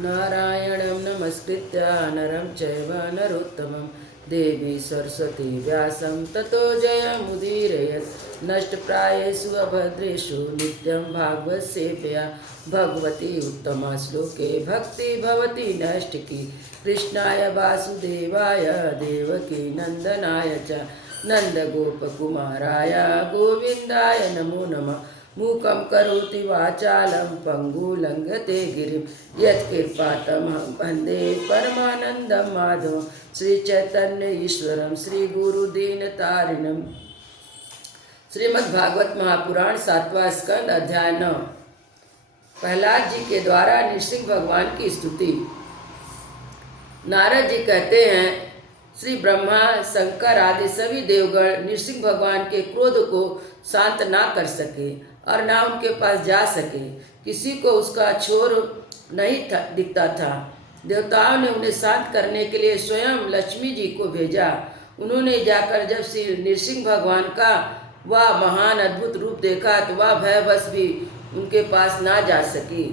नारायणं नमस्कृत्य नरं चैव नरोत्तमं देवी सरस्वती व्यासं ततो जयमुदीरयेत् नष्टप्रायेषु अभद्रेषु नित्यं भागवतसेव्या भगवती उत्तमा श्लोके भक्ति भवति नैष्टिकी कृष्णाय वासुदेवाय देवकी नंदनाय च नन्दगोपकुमाराय गोविन्दाय नमो नमः। मूकं करोति वाचालं पङ्गुलङ्घते गिरिं यत्कृपातमहं वन्दे परमानन्दं माधवं श्रीचैतन्य ईश्वरं श्रीगुरुदीनतारिणं। श्रीमद्भागवत महापुराण 7वां स्कंद अध्याय 9। प्रहलाद जी के द्वारा नृसिंह भगवान की स्तुति। नारद जी कहते हैं, श्री ब्रह्मा शंकर आदि सभी देवगण नृसिंह भगवान के क्रोध को शांत ना कर सके और ना उनके पास जा सके। किसी को उसका छोर नहीं दिखता था। देवताओं ने उन्हें शांत करने के लिए स्वयं लक्ष्मी जी को भेजा। उन्होंने जाकर जब श्री नृसिंह भगवान का वह महान अद्भुत रूप देखा तो वह भयवश भी उनके पास ना जा सकी।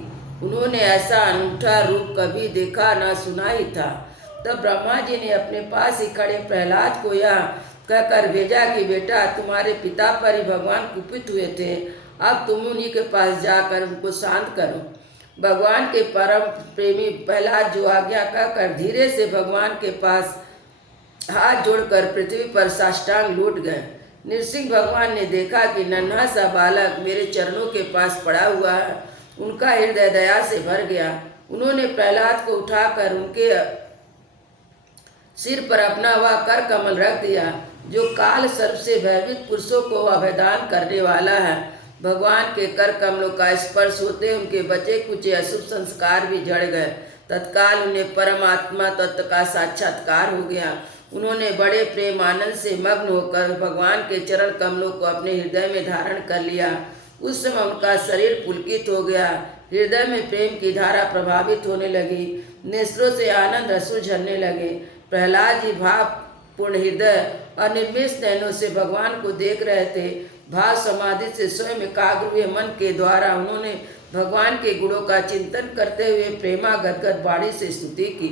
उन्होंने ऐसा अनूठा रूप कभी देखा ना सुना ही था। तब ब्रह्मा जी ने अपने पास ही खड़े प्रहलाद को यह कहकर भेजा कि बेटा, तुम्हारे पिता पर ही भगवान कुपित हुए थे। अब तुम उन्हीं के पास जाकर उनको शांत करो। भगवान के परम प्रेमी प्रहलाद जो आज्ञा कहकर धीरे से भगवान के पास हाथ जोड़कर पृथ्वी पर साष्टांग लौट गए। नृसिंह भगवान ने देखा कि नन्हा सा बालक मेरे चरणों के पास पड़ा हुआ है। उनका हृदय दया से भर गया। उन्होंने प्रहलाद को उठाकर उनके सिर पर अपना वह कर कमल रख दिया जो काल सर्प से भयभीत पुरुषों को अभयदान करने वाला है। भगवान के कर कमलों का स्पर्श होते उनके बचे कुचे अशुभ संस्कार भी झड़ गए। तत्काल उन्हें परमात्मा तत्व का साक्षात्कार हो गया। उन्होंने बड़े प्रेम आनंद से मग्न होकर भगवान के चरण कमलों को अपने हृदय में धारण कर लिया। उस समय उनका शरीर पुलकित हो गया। हृदय में प्रेम की धारा प्रभावित होने लगी। नेत्रों से आनंद अश्रु झरने लगे। प्रहलाद जी भाव पूर्ण हृदय और निर्मेष नयनों से भगवान को देख रहे थे। भाव समाधि से स्वयं एकाग्र हुए मन के द्वारा उन्होंने भगवान के गुणों का चिंतन करते हुए प्रेमा गदगद वाणी से स्तुति की।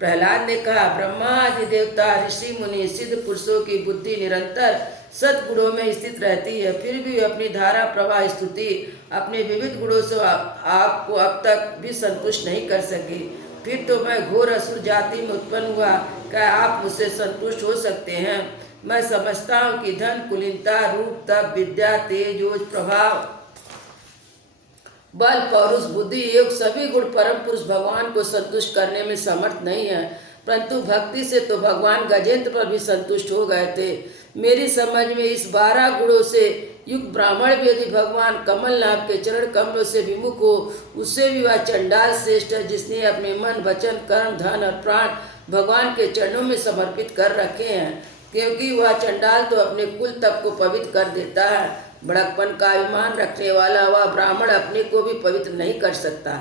प्रहलाद ने कहा, ब्रह्मा आदि देवता ऋषि मुनि सिद्ध पुरुषों की बुद्धि निरंतर सद्गुणों में स्थित रहती है, फिर भी अपनी धारा प्रवाह स्तुति अपने विविध गुणों से आपको अब तक भी संतुष्ट नहीं कर सके। फिर तो मैं घोर असुर जाति में उत्पन्न हुआ, क्या आप मुझसे संतुष्ट हो सकते हैं? मैं समझता हूँ कि धन, कुलीनता, रूप, तप, विद्या, तेज, ओज, प्रभाव, बल, पौरुष, बुद्धि, योग सभी गुण परम पुरुष भगवान को संतुष्ट करने में समर्थ नहीं है, परंतु भक्ति से तो भगवान गजेंद्र पर भी संतुष्ट हो गए थे। मेरी समझ में इस 12 गुणों से युक्त ब्राह्मण भी यदि भगवान कमलनाथ के चरण कमलों से विमुख हो, उससे भी वह चंडाल श्रेष्ठ है जिसने अपने मन, वचन, कर्म, धन और प्राण भगवान के चरणों में समर्पित कर रखे हैं, क्योंकि वह चंडाल तो अपने कुल तप को पवित्र कर देता है। बड़कपन का अभिमान रखने वाला वह ब्राह्मण अपने को भी पवित्र नहीं कर सकता।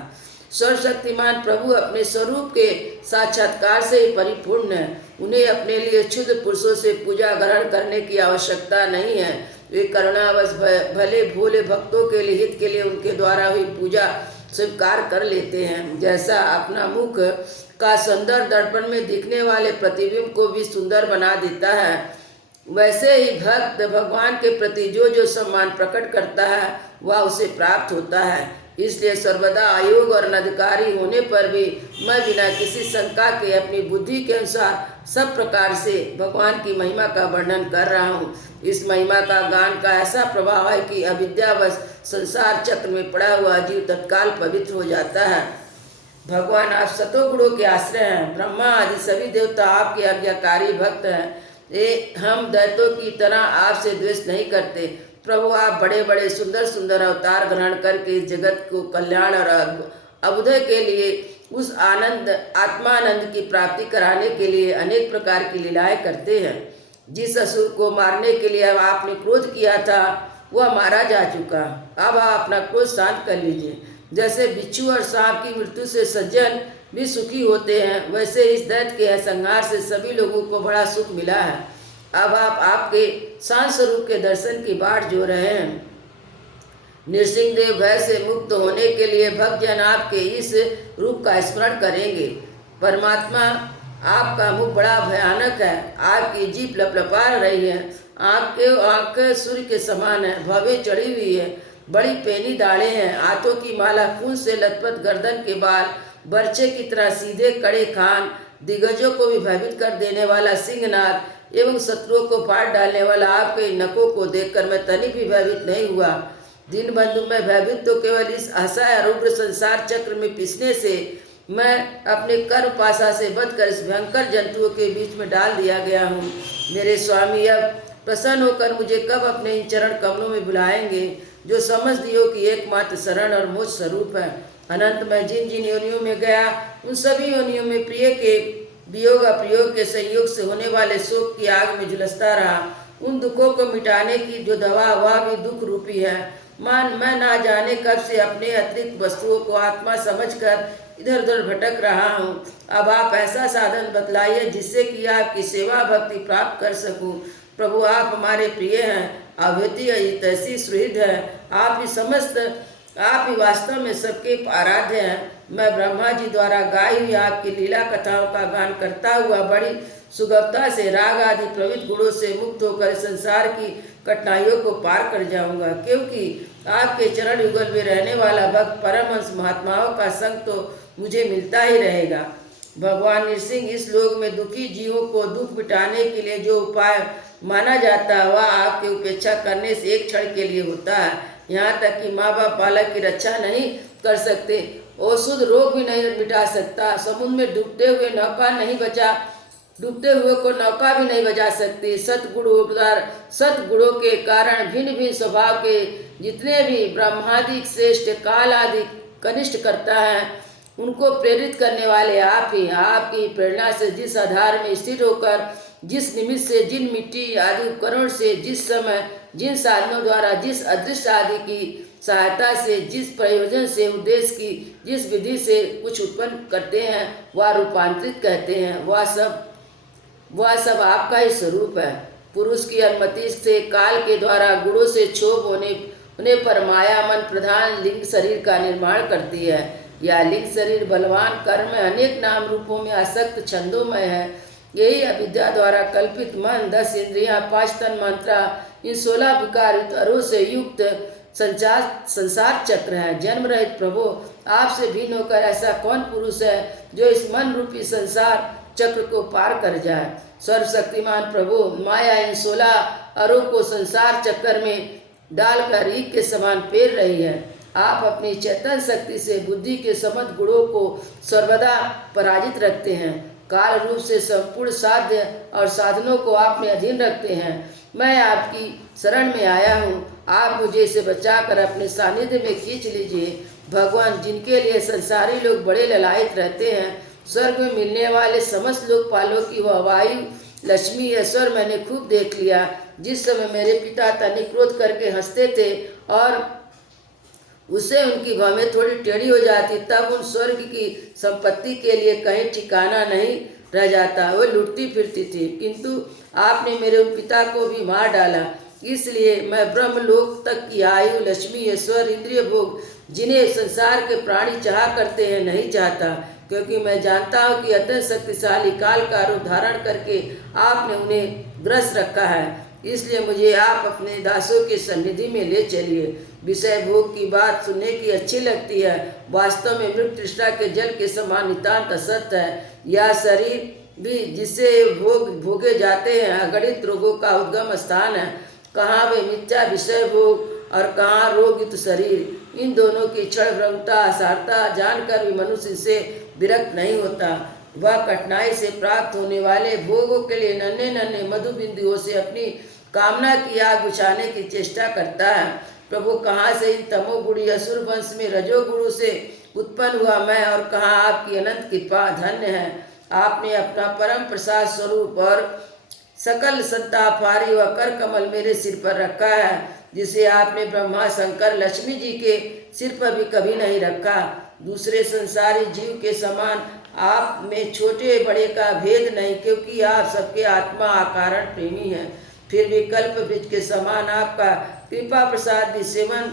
सर्वशक्तिमान प्रभु अपने स्वरूप के साक्षात्कार से ही परिपूर्ण है। उन्हें अपने लिए क्षुद्र पुरुषों से पूजा ग्रहण करने की आवश्यकता नहीं है। वे करुणावश भले भोले भक्तों के लिए हित के लिए उनके द्वारा हुई पूजा स्वीकार कर लेते हैं। जैसा अपना मुख का सुंदर दर्पण में दिखने वाले प्रतिबिंब को भी सुंदर बना देता है, वैसे ही भक्त भगवान के प्रति जो जो सम्मान प्रकट करता है वह उसे प्राप्त होता है। इसलिए सर्वदा अयोग और अनधिकारी होने पर भी मैं बिना किसी शंका के अपनी बुद्धि के अनुसार सब प्रकार से भगवान की महिमा का वर्णन कर रहा हूँ। इस महिमा का गान का ऐसा प्रभाव है कि अविद्यावश संसार चक्र में पड़ा हुआ जीव तत्काल पवित्र हो जाता है। भगवान आप सतों गुणों के आश्रय हैं। ब्रह्मा आदि सभी देवता आपके आज्ञाकारी भक्त हैं। हम दैत्यों की तरह आपसे द्वेष नहीं करते। प्रभु आप बड़े बड़े सुंदर सुंदर अवतार ग्रहण करके इस जगत को कल्याण और अभ्युदय के लिए उस आनंद आत्मानंद की प्राप्ति कराने के लिए अनेक प्रकार की लीलाएं करते हैं। जिस असुर को मारने के लिए आपने क्रोध किया था वह मारा जा चुका। अब आप अपना क्रोध शांत कर लीजिए। जैसे बिच्छू और सांप की मृत्यु से सज्जन भी सुखी होते हैं, वैसे इस दैत्य के संहार से सभी लोगों को बड़ा सुख मिला है। अब आप आपके शांत स्वरूप के दर्शन की बाट जो रहे हैं। नृसिंहदेव भय से मुक्त होने के लिए भक्तजन आपके इस रूप का स्मरण करेंगे। परमात्मा आपका मुख बड़ा भयानक है, आपकी जीभ लपलपा रही है, आपके आंख सूर्य के समान है, भवें चढ़ी हुई है, बड़ी पैनी दाढ़ें हैं, हाथों की माला खून से लथपथ, गर्दन के बाल बर्छे की तरह सीधे, कड़े खान, दिग्गजों को भी भयभीत कर देने वाला सिंहनाद एवं शत्रुओं को फाड़ डालने वाला आपके नखों को देखकर मैं तनिक भी भयभीत नहीं हुआ। दीन बंधु, मैं भयभीत तो केवल इस असहाय अरुग्र संसार चक्र में पिसने से, मैं अपने कर्म पाशा से बचकर इस भयंकर जंतुओं के बीच में डाल दिया गया हूँ। मेरे स्वामी अब प्रसन्न होकर मुझे कब अपने इन चरण कमलों में बुलाएंगे, जो समझ दियो कि एकमात्र शरण और मोक्ष स्वरूप है। अनंत मैं जिन जिन योनियों में गया, उन सभी योनियों में प्रिय के वियोग अप्रयोग के संयोग से होने वाले शोक की आग में झुलसता रहा। उन दुखों को मिटाने की जो दवा, वह भी दुख रूपी है। मैं ना जाने कब से अपने अतिरिक्त वस्तुओं को आत्मा समझकर इधर उधर भटक रहा हूँ। अब आप ऐसा साधन बतलाइए जिससे कि आपकी सेवा भक्ति प्राप्त कर सकूँ। प्रभु, आप हमारे प्रिय हैं, अद्वितीय तैसी सुहृद है। आप ही वास्तव में सबके आराध्य हैं। मैं ब्रह्मा जी द्वारा गाई हुई आपकी लीला कथाओं का गान करता हुआ बड़ी सुगमता से राग आदि प्रविध गुणों से मुक्त होकर संसार की कठिनाइयों को पार कर जाऊंगा, क्योंकि आपके चरण युगल में रहने वाला भक्त परमहंस महात्माओं का संग तो मुझे मिलता ही रहेगा। भगवान नृसिंह, इस लोक में दुखी जीवों को दुख मिटाने के लिए जो उपाय माना जाता है, वह आपकी उपेक्षा करने से एक क्षण के लिए होता है। यहाँ तक कि माँ बाप बालक की रक्षा नहीं कर सकते, औषध रोग भी नहीं मिटा सकता, समुद्र में डूबते हुए को नौका भी नहीं बचा सकती। सतगुणों के कारण भिन्न भिन्न स्वभाव के जितने भी ब्रह्मादि श्रेष्ठ काल आदि कनिष्ठ करता है, उनको प्रेरित करने वाले आप ही। आपकी प्रेरणा से जिस आधार में स्थिर होकर, जिस निमित्त से, जिन मिट्टी आदि उपकरण से, जिस समय, जिन साधनों द्वारा, जिस अदृश्य आदि की सहायता से, जिस प्रयोजन से, उद्देश्य की जिस विधि से कुछ उत्पन्न करते हैं, वह रूपांतरित कहते हैं। वह सब आपका ही स्वरूप है। पुरुष की अनुमति से काल के द्वारा गुणों से क्षोभ होने पर माया मन प्रधान लिंग शरीर का निर्माण करती है। यह लिंग शरीर बलवान कर्म में अनेक नाम रूपों में आसक्त छंदोमय है। यही अविद्या द्वारा कल्पित मन, 10 इंद्रियां, 5 तन मात्रा, इन 16 विकारों से युक्त संसार चक्र है। जन्म रहित प्रभु, आपसे भिन्न होकर ऐसा कौन पुरुष है जो इस मन रूपी संसार चक्र को पार कर जाए। सर्वशक्तिमान प्रभु, माया इन 16 अरों को संसार चक्र में डालकर ईख के समान पेर रही है। आप अपनी चेतन शक्ति से बुद्धि के समस्त गुणों को सर्वदा पराजित रखते हैं। काल रूप से संपूर्ण साध्य और साधनों को आपने अधीन रखते हैं। मैं आपकी शरण में आया हूँ, आप मुझे इसे बचाकर अपने सानिध्य में खींच लीजिए। भगवान, जिनके लिए संसारी लोग बड़े ललायित रहते हैं, स्वर्ग में मिलने वाले समस्त लोकपालों की वह वायु लक्ष्मी ईश्वर मैंने खूब देख लिया। जिस समय मेरे पिता तनिक क्रोध करके हंसते थे और उससे उनकी भवें थोड़ी टेढ़ी हो जाती, तब उन स्वर्ग की संपत्ति के लिए कहीं ठिकाना नहीं रह जाता, वो लुटती फिरती थी। किंतु आपने मेरे उन पिता को भी मार डाला। इसलिए मैं ब्रह्मलोक तक की आयु, लक्ष्मी, ऐश्वर्य, इंद्रिय भोग, जिन्हें संसार के प्राणी चाह करते हैं, नहीं चाहता, क्योंकि मैं जानता हूँ कि अत्यंत शक्तिशाली काल का रूप धारण करके आपने उन्हें ग्रस्त रखा है। इसलिए मुझे आप अपने दासों की सन्निधि में ले चलिए। विषय भोग की बात सुनने की अच्छी लगती है, वास्तव में मृत तृष्णा के जल के समान नितांत असत्य है। यह शरीर भी जिससे भोगे जाते हैं अगणित रोगों का उद्गम स्थान है। कहाँ वे मिथ्या विषय भोग और कहाँ रोग युक्त शरीर। इन दोनों की क्षण भ्रमता असारता जानकर भी मनुष्य से विरक्त नहीं होता। वह कठिनाई से प्राप्त होने वाले भोगों के लिए नन्हे नन्हे मधु बिंदुओं से अपनी कामना की आग बुझाने की चेष्टा करता है। प्रभु, कहाँ से इन तमोगुणी असुर वंश में रजोगुणों से उत्पन्न हुआ मैं, और कहाँ आपकी अनंत कृपा धन्य है। आपने अपना परम प्रसाद स्वरूप और सकल संतापहारी व कर कमल मेरे सिर पर रखा है, जिसे आपने ब्रह्मा शंकर लक्ष्मी जी के सिर पर भी कभी नहीं रखा। दूसरे संसारी जीव के समान आप में छोटे बड़े का भेद नहीं, क्योंकि आप सबके आत्मा आकारण प्रेमी हैं। फिर भी कल्प वृक्ष के समान आपका कृपा प्रसाद भी सेवन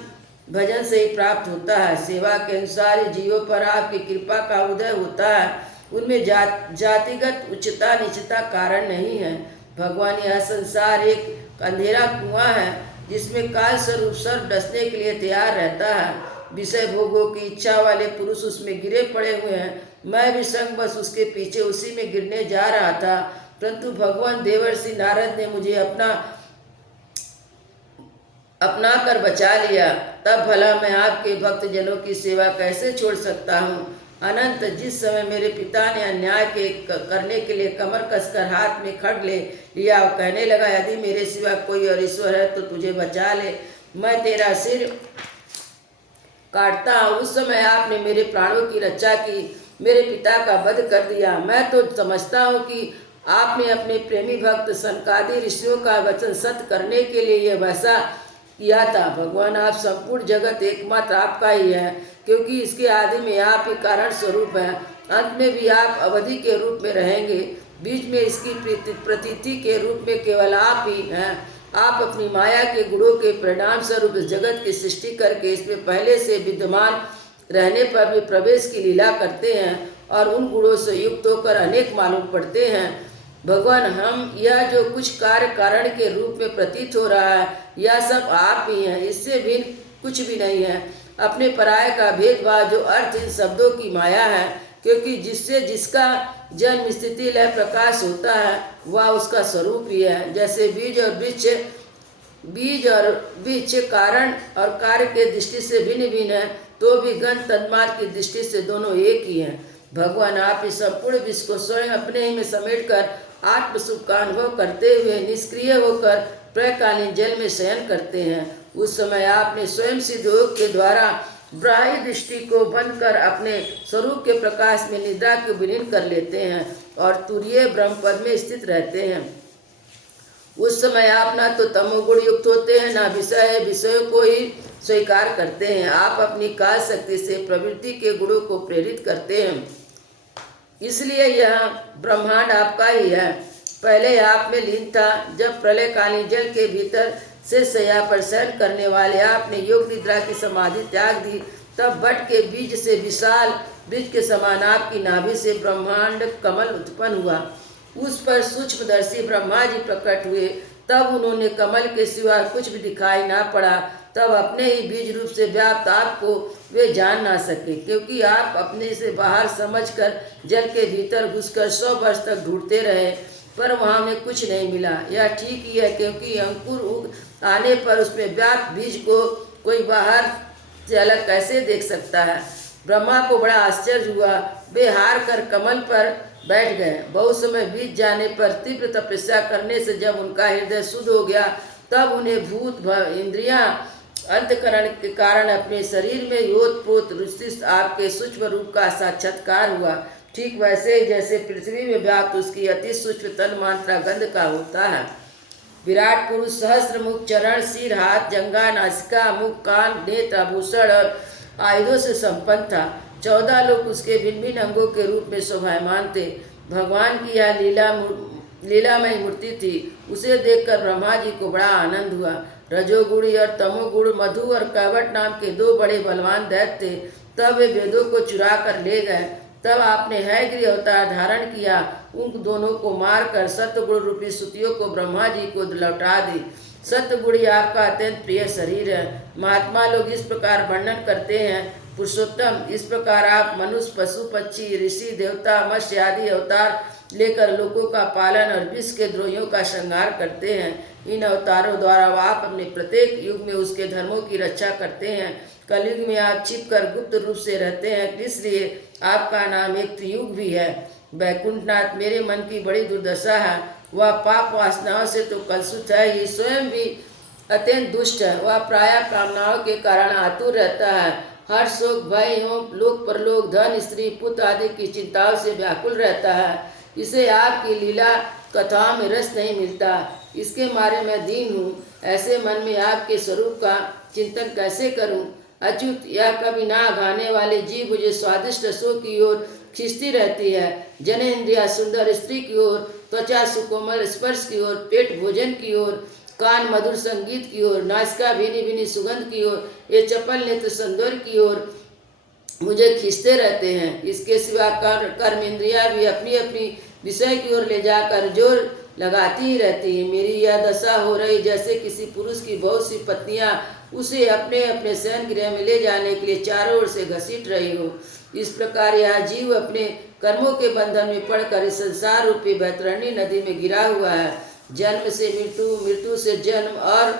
भजन से ही प्राप्त होता है। सेवा के अनुसार ही जीवों पर आपकी कृपा का उदय होता है। उनमें जातिगत उच्चता नीचता कारण नहीं है। भगवान, यह संसार एक अंधेरा कुआं है जिसमें काल स्वरूप सर्प डसने के लिए तैयार रहता है। विषय भोगों की इच्छा वाले पुरुष उसमें गिरे पड़े हुए हैं। मैं भी संग बस उसके पीछे उसी में गिरने जा रहा था, परंतु भगवान देवर्षि नारद ने मुझे अपना कर बचा लिया। तब भला मैं आपके भक्त जनों की सेवा कैसे छोड़ सकता हूँ। अनंत, जिस समय मेरे पिता ने अन्याय के करने के लिए कमर कसकर हाथ में खड्ग ले लिया और कहने लगा, यदि मेरे सिवा कोई और ईश्वर है तो तुझे बचा ले, मैं तेरा सिर काटता हूँ, उस समय आपने मेरे प्राणों की रक्षा की, मेरे पिता का वध कर दिया। मैं तो समझता हूँ कि आपने अपने प्रेमी भक्त सनकादि ऋषियों का वचन सत्य करने के लिए यह वैसा किया था। भगवान, आप संपूर्ण जगत एकमात्र आपका ही है, क्योंकि इसके आदि में आप ही कारण स्वरूप हैं। अंत में भी आप अवधि के रूप में रहेंगे। बीच में इसकी प्रतीति के रूप में केवल आप ही हैं। आप अपनी माया के गुणों के परिणाम स्वरूप इस जगत की सृष्टि करके इसमें पहले से विद्यमान रहने पर भी प्रवेश की लीला करते हैं और उन गुणों से युक्त होकर अनेक मालूम पड़ते हैं। भगवान, हम यह जो कुछ कार्य कारण के रूप में प्रतीत हो रहा है, यह सब आप ही हैं, इससे भिन्न कुछ भी नहीं है। अपने पराये का भेदभाव जो अर्थ इन शब्दों की माया है, क्योंकि जिससे जिसका जन्म स्थिति लय प्रकाश होता है वह उसका स्वरूप ही है। जैसे बीज और वृक्ष कारण और कार्य के दृष्टि से भिन्न भिन्न है, तो भी गण तन्मात्र की दृष्टि से दोनों एक ही हैं। भगवान, आप इस संपूर्ण विश्व को स्वयं अपने ही में समेटकर आत्म सुख का अनुभव करते हुए निष्क्रिय होकर प्रकालीन जल में शयन करते हैं। उस समय आपने स्वयं सिद्ध योग के द्वारा बाह्य दृष्टि को बंद कर अपने स्वरूप के प्रकाश में निद्रा को विलीन कर लेते हैं और तुरीय ब्रह्म पद में स्थित रहते हैं। उस समय आप ना तो तमोगुण युक्त होते हैं, ना विषयों को ही स्वीकार करते हैं। आप अपनी काल शक्ति से प्रवृत्ति के गुणों को प्रेरित करते हैं, इसलिए यह ब्रह्मांड आपका ही है। पहले आप में लीन था। जब प्रलयकालीन जल के भीतर से शैया पर शयन करने वाले आपने योग निद्रा की समाधि त्याग दी, तब बट के बीज से विशाल बीज के समान आपकी नाभि से ब्रह्मांड कमल उत्पन्न हुआ। उस पर सूक्ष्मदर्शी ब्रह्मा जी प्रकट हुए। तब उन्होंने कमल के सिवा कुछ भी दिखाई ना पड़ा। तब अपने ही बीज रूप से व्याप्त आपको वे जान ना सके, क्योंकि आप अपने से बाहर समझकर जल के भीतर घुसकर 100 वर्ष तक ढूंढते रहे, पर वहाँ में कुछ नहीं मिला। यह ठीक ही है, क्योंकि अंकुर उग आने पर उसमें व्याप्त बीज को कोई बाहर से अलग कैसे देख सकता है। ब्रह्मा को बड़ा आश्चर्य हुआ। वे हार कर कमल पर बैठ गए। बहुत समय बीत जाने पर तीव्र तपस्या करने से जब उनका हृदय शुद्ध हो गया, तब उन्हें भूत इंद्रियां अंतकरण के कारण अपने शरीर में योतप्रोत रुचित आपके सूक्ष्म रूप का साक्षात्कार हुआ। ठीक वैसे ही जैसे पृथ्वी में व्याप्त उसकी अति सूक्ष्म तन मात्रा गंध का होता है। विराट पुरुष सहस्त्र मुख, चरण, सिर, हाथ, जंघा, नासिका, मुख, कान, नेत्र, आभूषण और आयुधों से संपन्न था। 14 लोग उसके भिन्न भिन्न अंगों के रूप में शोभायमान थे। भगवान की यह लीलामय मूर्ति थी। उसे देखकर ब्रह्मा जी को बड़ा आनंद हुआ। रजोगुण और तमोगुण मधु और कैवट नाम के 2 बड़े बलवान दैत्य थे। तब वे वेदों को चुरा कर ले गए। तब आपने हैग्रीव अवतार धारण किया। उन दोनों को मारकर सत्वगुण रूपी स्तुतियों को ब्रह्मा जी को लौटा दी। सत्वगुण आपका अत्यंत प्रिय शरीर है। महात्मा लोग इस प्रकार वर्णन करते हैं, पुरुषोत्तम, इस प्रकार आप मनुष्य, पशु, पक्षी, ऋषि, देवता, मत्स्य आदि अवतार लेकर लोगों का पालन और विश्व के द्रोहियों का संहार करते हैं। इन अवतारों द्वारा आप अपने प्रत्येक युग में उसके धर्मों की रक्षा करते हैं। कलयुग में आप छिपकर गुप्त रूप से रहते हैं, इसलिए आपका नाम एक त्रियुग भी है। वैकुंठनाथ, मेरे मन की बड़ी दुर्दशा है। वह पाप वासनाओं से तो कलुषित है ही, स्वयं भी अत्यंत दुष्ट है। वह प्रायः कामनाओं के कारण आतुर रहता है। हर शोक, भय एवं लोक परलोक, धन, स्त्री, पुत्र आदि की चिंताओं से व्याकुल रहता है। इसे आपकी लीला कथाओं में रस नहीं मिलता। इसके मारे मैं दीन हूँ। ऐसे मन में आपके स्वरूप का चिंतन कैसे करूँ। अच्युत, यह कभी ना घाने वाले जीव मुझे स्वादिष्ट रसों की ओर खींचती रहती है। जनेन्द्रिया सुंदर स्त्री की ओर, त्वचा सुकोमल स्पर्श की ओर, पेट भोजन की ओर, कान मधुर संगीत की ओर, नासिका भीनी भीनी सुगंध की ओर, ये चपल नेत्र सौंदर्य की ओर मुझे खींचते रहते हैं। इसके सिवा कर्म इंद्रियां भी अपनी अपनी विषय की ओर ले जाकर जोर लगाती ही रहती है। मेरी यह दशा हो रही जैसे किसी पुरुष की बहुत सी पत्नियां उसे अपने अपने शयन गृह में ले जाने के लिए चारों ओर से घसीट रही हो। इस प्रकार यह जीव अपने कर्मों के बंधन में पड़कर इस संसार रूपी बैतरणी नदी में गिरा हुआ है। जन्म से मृत्यु, मृत्यु से जन्म और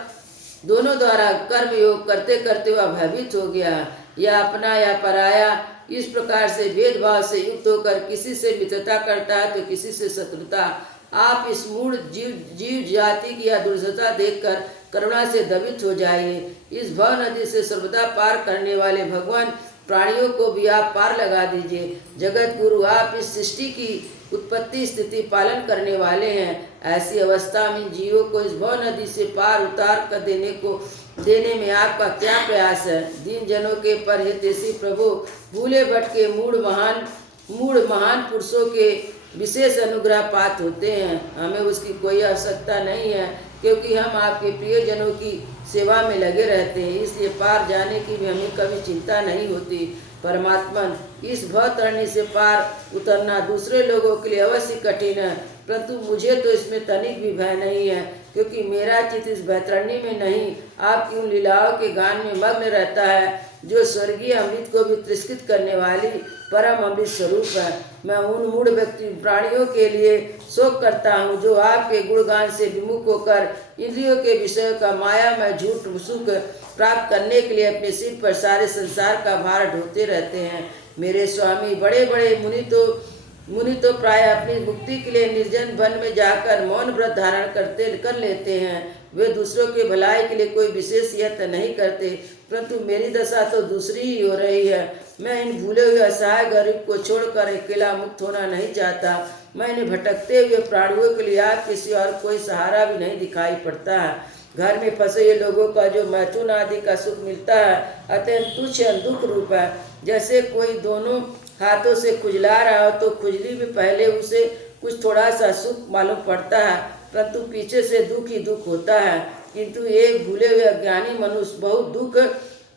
दोनों द्वारा कर्म योग करते करते वह भयभीत हो गया। या अपना या पराया इस प्रकार से भेदभाव से युक्त होकर किसी से मित्रता करता है तो किसी से शत्रुता। आप इस मूढ़ जीव जाति की यह दुर्दशा देखकर करुणा से दबित हो जाइए। इस भव नदी से सर्वदा पार करने वाले भगवान प्राणियों को भी आप पार लगा दीजिए। जगत गुरु, आप इस सृष्टि की उत्पत्ति स्थिति पालन करने वाले हैं। ऐसी अवस्था में जीवों को इस भव नदी से पार उतार कर देने में आपका क्या प्रयास है। दीन जनों के परहितैषी प्रभु, भूले भटके मूढ़ महान पुरुषों के विशेष अनुग्रह पात्र होते हैं। हमें उसकी कोई आवश्यकता नहीं है, क्योंकि हम आपके प्रियजनों की सेवा में लगे रहते हैं। इसलिए पार जाने की भी हमें कभी चिंता नहीं होती। परमात्मन, इस भवतरणी से पार उतरना दूसरे लोगों के लिए अवश्य कठिन है, परंतु मुझे तो इसमें तनिक भी भय नहीं है, क्योंकि मेरा चित्त इस बैतरणी में नहीं, आपकी उन लीलाओं के गान में मग्न रहता है, जो स्वर्गीय अमृत को भी तिरस्कृत करने वाली परम अमृत स्वरूप है। मैं उन मूढ़ व्यक्ति प्राणियों के लिए शोक करता हूँ, जो आपके गुणगान से विमुख होकर इंद्रियों के विषयों का माया में झूठ सुख प्राप्त करने के लिए अपने सिर पर सारे संसार का भार ढोते रहते हैं। मेरे स्वामी, बड़े बड़े मुनि तो प्राय अपनी मुक्ति के लिए निर्जन वन में जाकर मौन व्रत धारण कर लेते हैं। वे दूसरों के भलाई के लिए कोई विशेष यत्न नहीं करते, परंतु मेरी दशा तो दूसरी ही हो रही है। मैं इन भूले हुए असहाय गरीब को छोड़कर अकेला मुक्त होना नहीं चाहता। मैं इन भटकते हुए प्राणियों के लिए आप किसी और कोई सहारा भी नहीं दिखाई पड़ता है। घर में फंसे हुए लोगों का जो मैथुन आदि का सुख मिलता है, अत्यंत तुच्छ दुख रूप है। जैसे कोई दोनों हाथों से खुजला रहा हो तो खुजली में पहले उसे कुछ थोड़ा सा सुख मालूम पड़ता है, परंतु पीछे से दुख ही दुख होता है। किंतु एक भूले हुए अज्ञानी मनुष्य बहुत दुख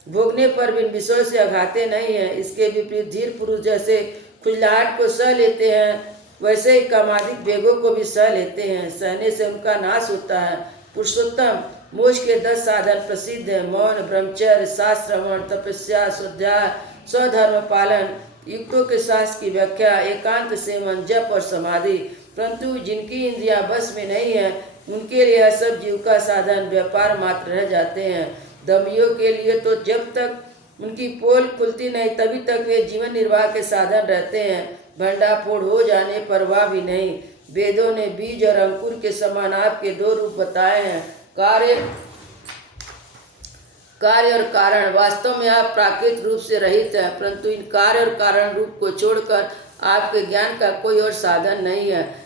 भोगने पर भी विषयों से अघाते नहीं है। इसके विपरीत धीर पुरुष जैसे खुजलाहट को सह लेते हैं, वैसे ही कामादिक वेगों को भी सह लेते हैं। सहने से उनका नाश होता है। पुरुषोत्तम, मोक्ष के 10 साधन प्रसिद्ध हैं: मौन, ब्रह्मचर्य, शास्त्र श्रवण, तपस्या, स्वाध्याय, स्वधर्म पालन, युक्तों के शास्त्र की व्याख्या, एकांत सेवन, जप और समाधि। परंतु जिनकी इंद्रियां बस में नहीं है, उनके लिए यह सब जीव का साधन व्यापार मात्र रह जाते हैं। दम्भियों के लिए तो जब तक उनकी पोल खुलती नहीं तभी तक वे जीवन निर्वाह के साधन रहते हैं। भंडाफोड़ हो जाने पर वह भी नहीं। वेदों ने बीज और अंकुर के समान आपके 2 रूप बताए हैं, कार्य और कारण। वास्तव में आप प्राकृतिक रूप से रहित हैं, परंतु इन कार्य और कारण रूप को छोड़कर आपके ज्ञान का कोई और साधन नहीं है।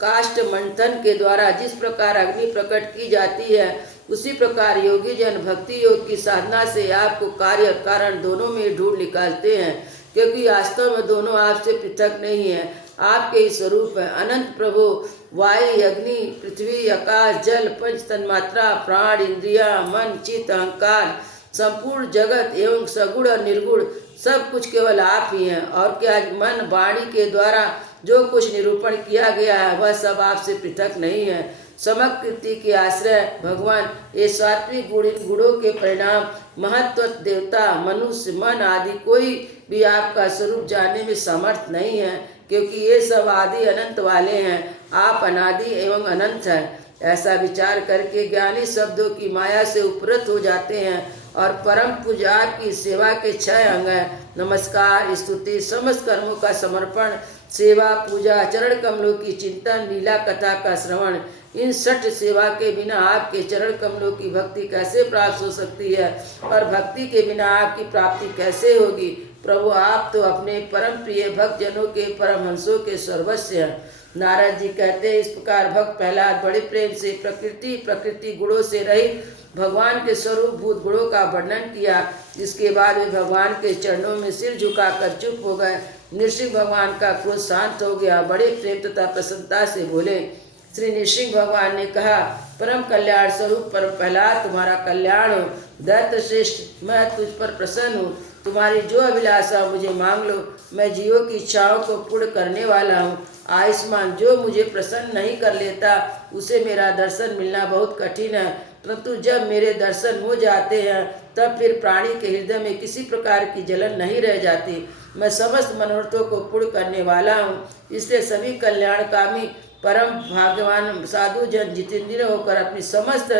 काष्ठ मंथन के द्वारा जिस प्रकार अग्नि प्रकट की जाती है, उसी प्रकार योगी जन भक्ति योग की साधना से आपको कार्य और कारण दोनों में ढूंढ निकालते हैं, क्योंकि वास्तव में दोनों आपसे पृथक नहीं है, आपके ही स्वरूप है। अनंत प्रभु, वायु, अग्नि, पृथ्वी, आकाश, जल, पंच तन्मात्रा, प्राण, इंद्रिया, मन, चित्त, अहंकार, संपूर्ण जगत एवं सगुण और निर्गुण सब कुछ केवल आप ही हैं। और क्या मन वाणी के द्वारा जो कुछ निरूपण किया गया है, वह सब आपसे पृथक नहीं है। समकृति के आश्रय भगवान, ये सात्विक गुणों के परिणाम महत्व, देवता, मनुष्य, मन आदि कोई भी आपका स्वरूप जानने में समर्थ नहीं है, क्योंकि ये सब आदि अनंत वाले हैं। आप अनादि एवं अनंत हैं। ऐसा विचार करके ज्ञानी शब्दों की माया से उपरत हो जाते हैं और परम पूजा की सेवा के 6 अंग हैं: नमस्कार, स्तुति, समस्त कर्मों का समर्पण, सेवा, पूजा, चरण कमलों की चिंतन, लीला कथा का श्रवण। इन 6 सेवा के बिना आपके चरण कमलों की भक्ति कैसे प्राप्त हो सकती है, और भक्ति के बिना आपकी प्राप्ति कैसे होगी। प्रभु, आप तो अपने परम प्रिय भक्त जनों के परमहंसों के सर्वस्व हैं। नारद जी कहते हैं, इस प्रकार भक्त प्रहलाद बड़े प्रेम से प्रकृति गुणों से रहित भगवान के स्वरूप भूत गुणों का वर्णन किया। जिसके बाद वे भगवान के चरणों में सिर झुकाकर चुप हो गए। नृसिंह भगवान का क्रोध शांत हो गया, बड़े प्रेम तथा प्रसन्नता से बोले, श्री नृसिंह भगवान ने कहा, परम कल्याण स्वरूप परम प्रहलाद, तुम्हारा कल्याण हो। दैत्य श्रेष्ठ, मैं तुझ पर प्रसन्न हूँ। तुम्हारी जो अभिलाषा मुझे मांग लो। मैं जीवों की इच्छाओं को पूर्ण करने वाला हूँ। आयुष्मान, जो मुझे प्रसन्न नहीं कर लेता उसे मेरा दर्शन मिलना बहुत कठिन है, परंतु जब मेरे दर्शन हो जाते हैं तब फिर प्राणी के हृदय में किसी प्रकार की जलन नहीं रह जाती। मैं समस्त मनोरथों को पूर्ण करने वाला हूँ। इसलिए सभी कल्याणकामी परम भाग्यवान साधु जन जितेंद्रिय होकर अपनी समस्त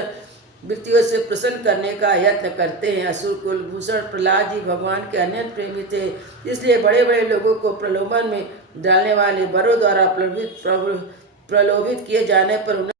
वृत्तियों से प्रसन्न करने का यत्न करते हैं। असुर कुलभूषण प्रहलाद जी भगवान के अनंत प्रेमी थे, इसलिए बड़े बड़े लोगों को प्रलोभन में डालने वाले वरों द्वारा प्रलोभित किए जाने पर उन्हें